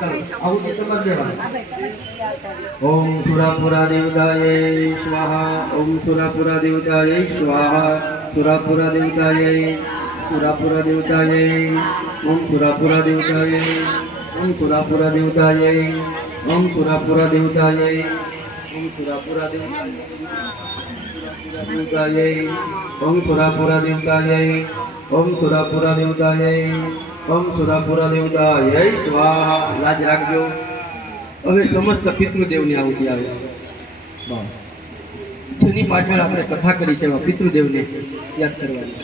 આવું તમારે દેવાનું. ઓમ સુરાપુરા દેવતાય સ્વાહા. ઓમ સુરાપુરા દેવતાય સ્વાહા. સુરાપુરા દેવતાય. સુરાપુરા દેવતાય. ઓમ સુરાપુરા દેવતાય. ઓમ સુરાપુરા દેવતાય. ઓમ સુરાપુરા દેવતાય. ઓમ સુરાપુરા દેવતાય. ઓમ સુરાપુરા દેવતાય. ઓમ સુરાપુરા દેવતાય. ઓમ સુરાપુરા દેવતાય સ્વાહા. લાજ રાખજો. હવે સમસ્ત પિતૃદેવની આહુતિ આવે. જેની પાછળ આપણે કથા કરી છે એવા પિતૃદેવને યાદ કરવાની.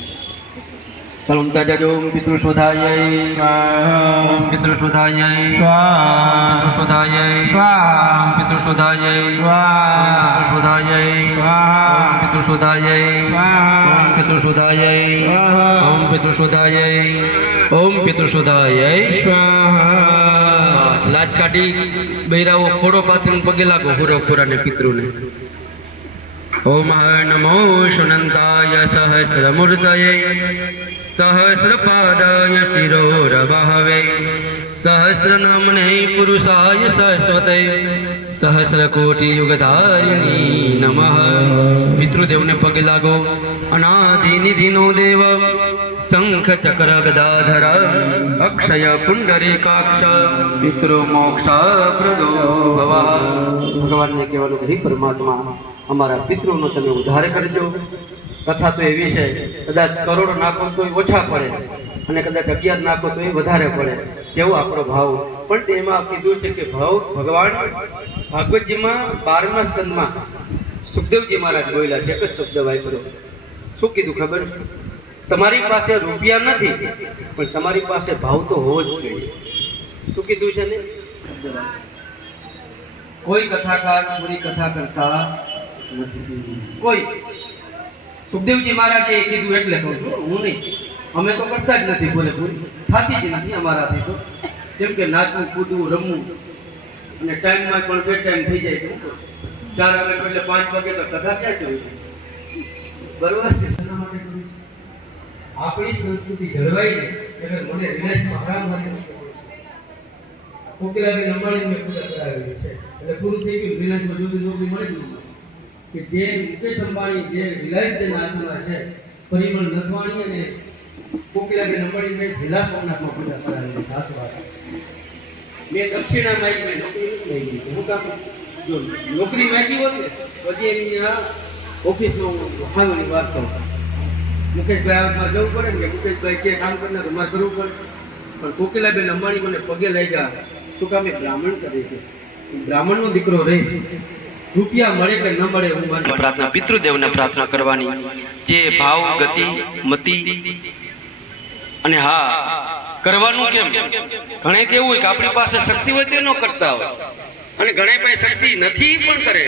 સલમ તાજો પિતૃ શોધાય સ્વાહા. પિતૃ શોધાય સ્વાહા. પિતૃ શોધાય સ્વાહા. પિતૃ શોધાય સ્વાહા. શોધાય સ્વાહા. પિતૃ શોધાય સ્વાહા. પિતૃ શોધાય સ્વાહા. ઓમ પિતૃ શોધાય. ઓમ પિતૃ શોધાય સ્વાહા. લાજ કાઢી બૈરાઓ ખોડો પાથરીને પગે લાગો હુરપુરાને પિતૃને. ઓમ નમો શુનંતાય સહસ્રમૂર્તયે સહસ્રપાદાય શિરોરવહવે સહસ્રનામને પુરુષાય સરસ્વતે સહસ્રકોટિ યુગધારિણી નમઃ. પિતૃદેવને પગે લાગો. અનાદિ નિધિનો દેવ શંખ ચક્ર ગદાધર અક્ષય પુંડરીકાક્ષ પિતૃ મોક્ષ પ્રદો ભવ. ભગવાનને કહેવાનું કે હે પરમાત્મા, અમારા પિતૃનો તમે ઉદ્ધાર કરજો. કથા તો એવી છે, કદાચ કરોડ નાખો તો ઓછા પડે અને કદાચ 11 નાખો તો વધારે પડે, કેવો આપણો ભાવ. પણ તેમાં કીધું છે કે ભાવ ભગવાન ભાગવતજીમાં 12મા સ્કંદમાં સુખદેવજી મહારાજ બોલ્યા છે. એક જ શબ્દ વાપર્યો. શું કીધું ખબર? તમારી પાસે રૂપિયા નથી પણ તમારી પાસે ભાવ તો હોવો જ જોઈએ. શું કીધું છે ને? કોઈ કથાકાર પૂરી કથા કરતા નથી. કોઈ સુખદેવજી મહારાજે કીધું એટલે કહું છું, હું નહીં. અમે તો કરતા જ નથી, બોલે પૂરી થતી જ નથી અમારાથી. તો જેમ કે નાચવું, કૂદવું, રમવું અને ટાઈમમાં પણ બે ટાઈમ થઈ જાય છે. 4 વાગે એટલે 5 વાગે તો કથા ક્યાં છે? બરોબર. આપણી સંસ્કૃતિ જળવાઈ ને એટલે મને રિલાયન્સમાં આરામ મળે. કોકિલાબેન અંબાણી મેં પૂજા કરાવેલી છે એટલે પૂરું થઈ ગયું. રિલાયન્સમાં જોતી નોકરી મળે કે જે મુકેશ અંબાણી જે રિલાયન્સ ના હાથમાં છે, પરિમળ નથવાણી અને કોકિલાબેન અંબાણી મેં જિલ્લા સોમનાથમાં પૂજા કરાવેલી. સાચું વાત. મેં દક્ષિણા માગી, મેં નોકરી નથી માગી. હું કામ જો નોકરી માગી હોત ને પછી એની ઓફિસમાં ખાવાની વાત કરું. મુકેશભાઈ મારે જવું પડે ને કે મુકેશભાઈ કે કામ કરનાર મારે કરવું પડે. પણ કોકિલાબેન અંબાણી મને પગે લઈ ગયા. શું કામ? એ બ્રાહ્મણ કરે છે. બ્રાહ્મણનો દીકરો રહીશ. રૂપિયા મળે કે ન મળે હું મારી પ્રાર્થના પિતૃદેવને પ્રાર્થના કરવાની. જે ભાવ ગતિ મતિ અને હા કરવાનું કેમ? ઘણે કેવું હોય કે આપણી પાસે શક્તિ હોય તે ન કરતા હોય અને ઘણા પાસે શક્તિ નથી પણ કરે.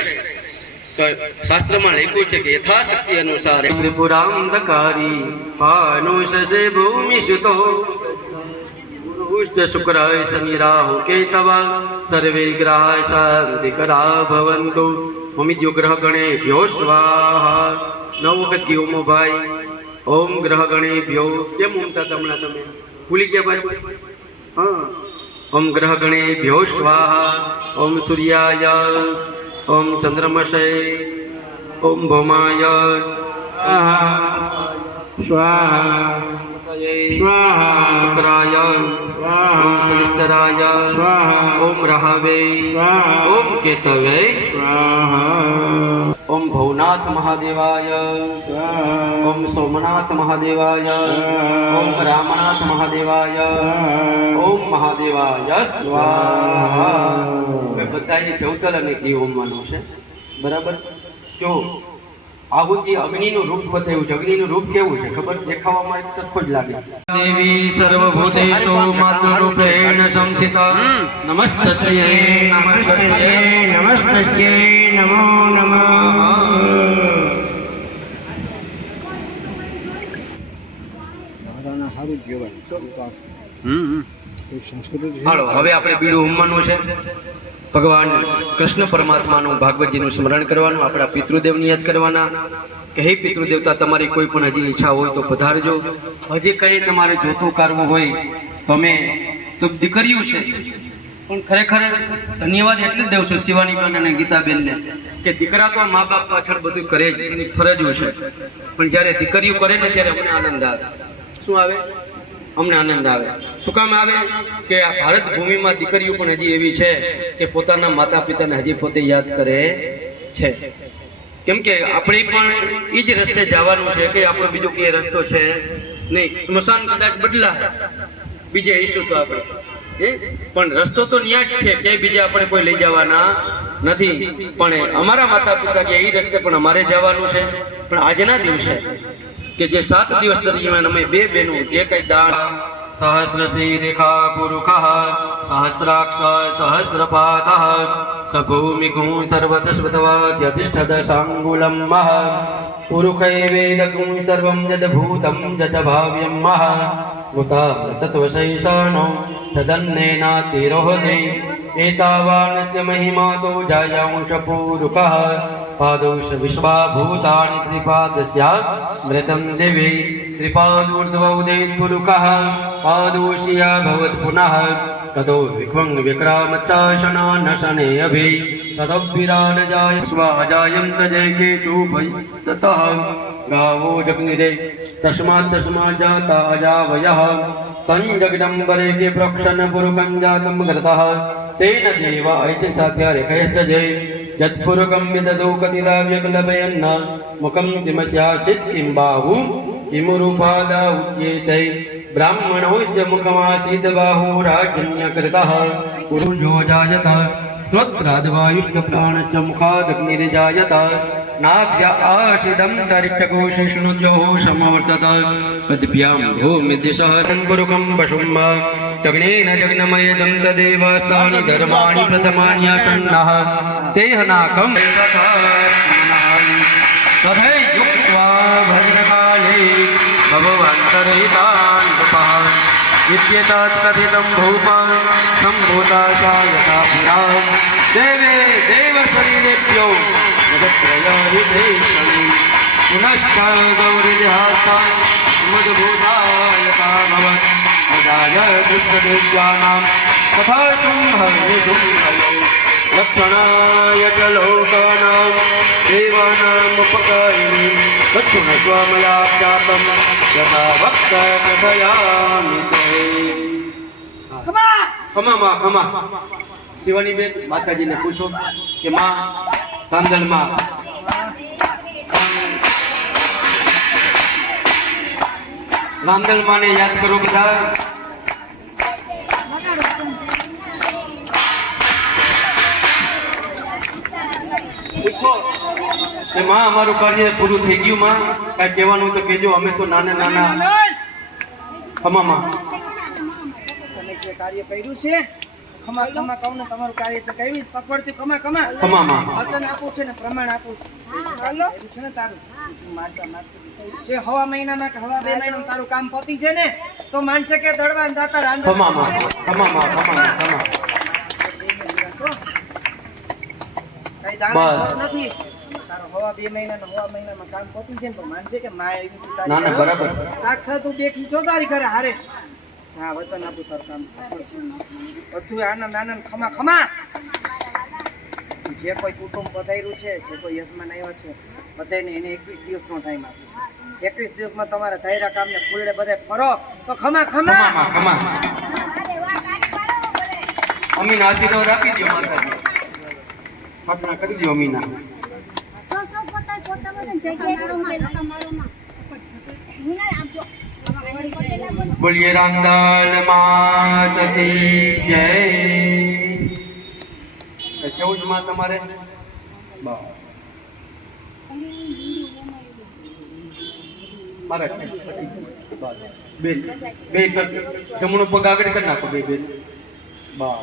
શાસ્ત્રમાં લખ્યું છે કે યથાશક્તિ અનુસાર ત્રિપુરાંધકારી પાનુષસે ભૂમિ સુતો પુષ્ટ શુક્રાય શનિ રાહુ કેતવ સર્વે ગ્રહાય શાંતિકરા ભવંતુ. મમિદ્યો ગ્રહ ગણેભ્યો સ્વાહા. 9 વખત કી ઓમો ભાઈ. ઓમ ગ્રહ ગણેભ્યો. કેમ ઉમતા હમણાં તમે ભૂલી ગયા ભાઈ? હા. ઓમ ગ્રહ ગણેભ્યો સ્વાહા. ઓમ સૂર્યાય. ઓમ ચંદ્રમસે. ઓમ ભૌમાય સ્વાહા. સ્વાહા. શુક્રાય સ્વાહા. ઓમ શનિશ્ચરાય સ્વાહા. ઓમ રાહવે સ્વાહા. ઓમ કેતવે સ્વાહા. ઓમ ભવનાથ મહાદેવાય સ્વાહા. ઓમ સોમનાથ મહાદેવાય સ્વાહા. ઓમ રામનાથ મહાદેવાય સ્વાહા. ઓમ મહાદેવાય સ્વાહા. બધાએ ચૌતર અને ઘી હોમવાનું છે. બરાબર. જો આહુતિ અગ્નિનું રૂપ બતાવ્યું છે. અગ્નિનું રૂપ કેવું છે ખબર? દેખાવામાં એક સરખો જ લાગે. દેવી સર્વભૂતેષુ માતૃરૂપેણ સંસ્થિતા. નમસ્તસ્યૈ નમસ્તસ્યૈ નમસ્તસ્યૈ નમો નમઃ. સારું કહેવાય. હાલો હવે આપણે બીડું હોમવાનું છે. ભગવાન કૃષ્ણ પરમાત્માનું ભાગવતજીનું સ્મરણ કરવાનું. આપણા પિતૃદેવની યાદ કરવાના કે હે પિતૃદેવતા, તમારી કોઈ પણ હજી ઈચ્છા હોય તો પધારજો. હજી કંઈ તમારે જોતું કરવું હોય તો અમે તો દીકરીઓ છે પણ ખરેખર ધન્યવાદ એટલે જ દઉં છું શિવાનીબેન અને ગીતાબેનને કે દીકરા તો મા બાપ પાછળ બધું કરે જ, એની ફરજ છે, પણ જ્યારે દીકરીઓ કરે ને ત્યારે અમને આનંદ આવે. શું આવે? અમને આનંદ આવે. શું કામ આવે? કે આ ભારત ભૂમિમાં દીકરીઓ પણ હજી એવી છે કે પોતાના માતા પિતાને હજી પોતે યાદ કરે છે. કેમ કે આપણે પણ એ જ રસ્તે જવાનું છે કે આપણો બીજો કઈ રસ્તો છે નહીં. સ્મશાન કદાચ બદલા બીજે ઈશું તો આપણે પણ રસ્તો તો ન્યા જ છે, ક્યાંય બીજા આપણે કોઈ લઈ જવાના નથી. પણ અમારા માતા પિતા કે એ રસ્તે પણ અમારે જવાનું છે. પણ આજના દિવસે કે જે 7 દિવસ દરમિયાન અમે બે બહેનો જે કઈ દાન સહસ્રશી રેખા પુરુષ સહસ્રાક્ષ સહસ્રપાદ સભૂમિગું સર્વતસ્વતવાદ્યતિષ્ઠદશાંગુલમ મહ પુરુષે વેદગું સર્વં યદભૂતં યદભાવ્યં મહ મુતા તત્વશૈષાનો તદન્નેનાતિરોહતિ એતાવાનસ્ય મહિમા તો જાયાંશ પુરુષ પાદોષ વિશ્વાભૂતાનિ ત્રિપાદસ્યા મૃતં દેવી ત્રિપાદૂર્ધ્વૌદેત પુરુષ પાદોષિયા ભવત પુનઃ તતો વિક્વં વિક્રામચ્ચાશના નશને અભિ તદભિરાનજાય સ્વાજાયંત જયકેતુ ભય તતઃ ગાવો જગ્નિરે તસ્માत् જાતા અજાવયઃ કંજગ્નંબરે કે પ્રોક્ષન પુરુકં જાતમ ગ્રતઃ તેન દેવા ऐति साध्यारे कयस्तजय यत्पुरुकं विददौ कतिदाव्यकलपयन्न मुखं तिमस्यासित् किं बाहु किमुरुपादा उच्येते ब्राह्मणोऽस्य मुखमासीत् बाहुराजन्यकृतः पुरुषो जायत त्वत्राद्वायुष्टप्राणश्च मुखादग्निर्जायत नाभ्य आशिदं तरिक्षकोशिष्णुजोः समवर्तत पद्भ्यां भूमिदिशहरं पुरुकं पशुं जग्नेन जग्नमयदं तदेवास्तानि धर्माणि प्रथमान्यासन्नः तेहनाकं तथैयुक्त्वा भद्रकाले भगवन्तरहितान् नृपः इत्येतत् कथितं भूपः सम्भूतासायता पुरा देवे देवशरीरेभ्यो जगत्त्रयहितेशं पुनश्च गौरीहासा मद्भूतायता भवत् मदाय दुष्टदेव्यानां तथा शुम्भनिशुम्भयो लक्षणाय च लोकानां देवानामुपकारिणी दक्षिणस्वमया जातं यथा वक्त कथयामि ते. ખમા શિવાની બેન માતાજીને પૂછો કે માં કાંદલમાં રામદલમાને યાદ કરો બધા. પૂછો કે માં અમારું કાર્ય પૂરું થઈ ગયું, માં કાંઈ કહેવાનું તો કહેજો, અમે તો નાના ખમામાં તમે જે કાર્ય કર્યું છે ખમા ખમા કહું ને તમારું કાર્ય છે કર્યું સફળથી ખમા ખમામાં વચન આપું છે ને પ્રમાણ આપું છું. હાલો એવું છે ને તારું જે હવા મહિનામાં કે હવા 2 મહિનામાં તારું કામ પતી છે ને તો માનશે કે દળવાન દાતા રાંધણ ખમામાં કઈ દાણા જરૂર નથી. તારું હવા 2 મહિનામાં કામ પતી છે ને તો માનશે કે માં એવી ના બરાબર સાક્ષાત તું બેઠી છો તારી ઘરે હારે. હા વચન આપું તારું કામ સફળ છે બધું આનંદ આનંદ ખમા જે કોઈ કુટુંબ પધાર્યું છે, જે કોઈ યજમાન આવ્યા છે બધાને એને 21 દિવસનો ટાઈમ આપું છું. 21 દિવસમાં તમારા ધાર્યા કામને ફૂલડે બધે ફરો તો ખમા અમીના આશીર્વાદ આપી દો માતાજી, પ્રાર્થના કરી દો અમીના. બોલીએ રામદાલ માત કી જય. કેવું છે માં તમારે? મારા બે જમણો પગ આગળ કરી નાખો બે બેન. બસ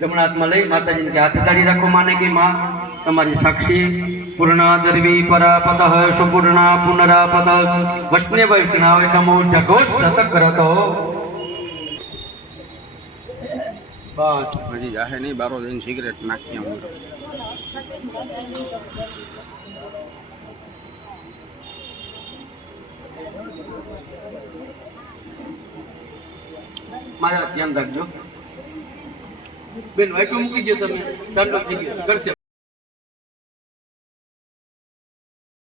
જમણા હાથમાં લઈ માતાજીને હાથ કાઢી રાખો માને કે માં તમારી સાક્ષી પૂર્ણા દર્વી પરાપત સુપૂર્ણા પુનરાપત વૈષ્ણવ વૈષ્ણવ તમો જગો શતકરતો. બસ હજી જાહે નહીં, બારો જઈને સિગરેટ નાખી હું. મારા ધ્યાન રાખજો. બેન વાઈટો મૂકી દો તમે ઠંડો થઈ ગયો કરશે